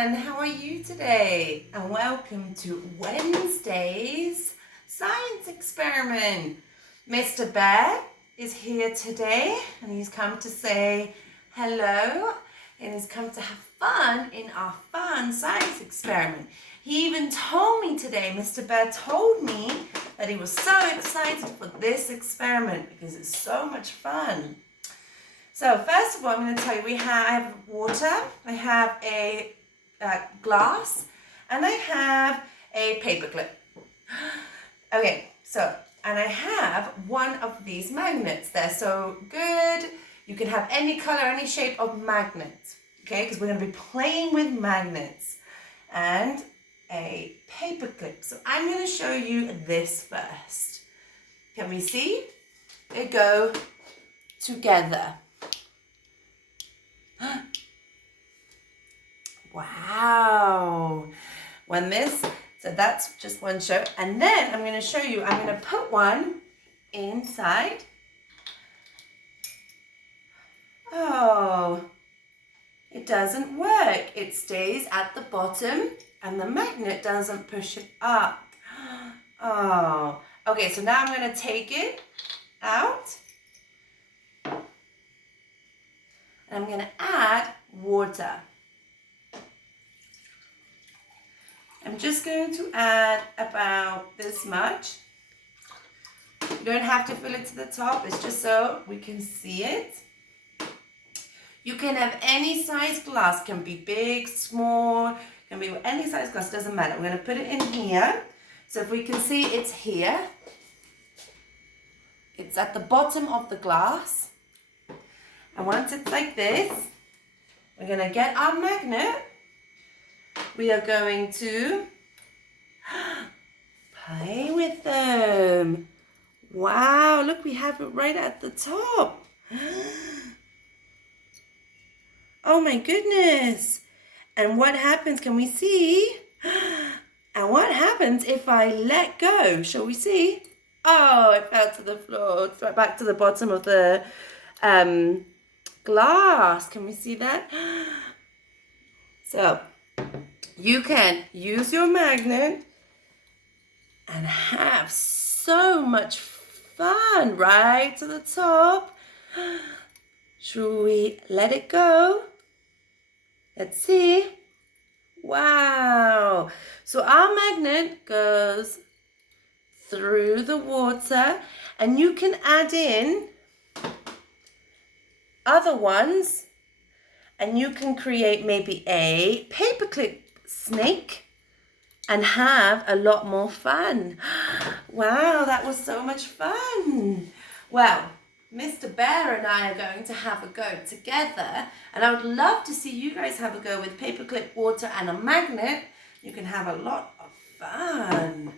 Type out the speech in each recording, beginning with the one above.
everyone, how are you today? And welcome to Wednesday's science experiment. Mr. Bear is here today and he's come to say hello and he's come to have fun in our fun science experiment. He even told me today, Mr. Bear told me that he was so excited for this experiment because it's so much fun. So first of all, I'm going to tell you, I have water, I have a glass, and I have a paperclip. Okay, and I have one of these magnets. They're so good. You can have any color, any shape of magnet, okay? Because we're going to be playing with magnets. And a paperclip. So I'm going to show you this first. Can we see? They go together. Wow. So that's just one show. And then I'm going to show you, I'm going to put one inside. Oh, it doesn't work. It stays at the bottom and the magnet doesn't push it up. Oh, okay, so now I'm going to take it out. And I'm going to add water. I'm just going to add about this much. You don't have to fill it to the top. It's just so we can see it. You can have any size glass. Can be big, small, can be any size glass. Doesn't matter. We're going to put it in here. So if we can see, it's here. It's at the bottom of the glass. And once it's like this, we're going to get our magnet. We are going to play with them. Wow, look, we have it right at the top. Oh my goodness. And what happens, can we see? And what happens if I let go? Shall we see? Oh, it fell to the floor. It's right back to the bottom of the glass. Can we see that? So you can use your magnet and have so much fun right to the top. Should we let it go? Let's see. Wow. So our magnet goes through the water and you can add in other ones and you can create maybe a paperclip snake and have a lot more fun. Wow, that was so much fun. Well, Mr. Bear and I are going to have a go together and I would love to see you guys have a go with paperclip, water and a magnet. You can have a lot of fun.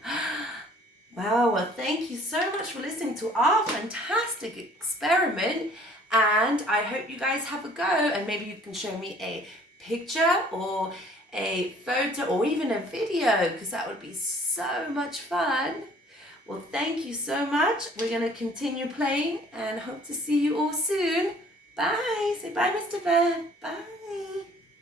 Wow, well thank you so much for listening to our fantastic experiment and I hope you guys have a go and maybe you can show me a picture or a photo or even a video because that would be so much fun. Well, thank you so much. We're going to continue playing and hope to see you all soon. Bye. Say bye, Mr. Bear. Bye.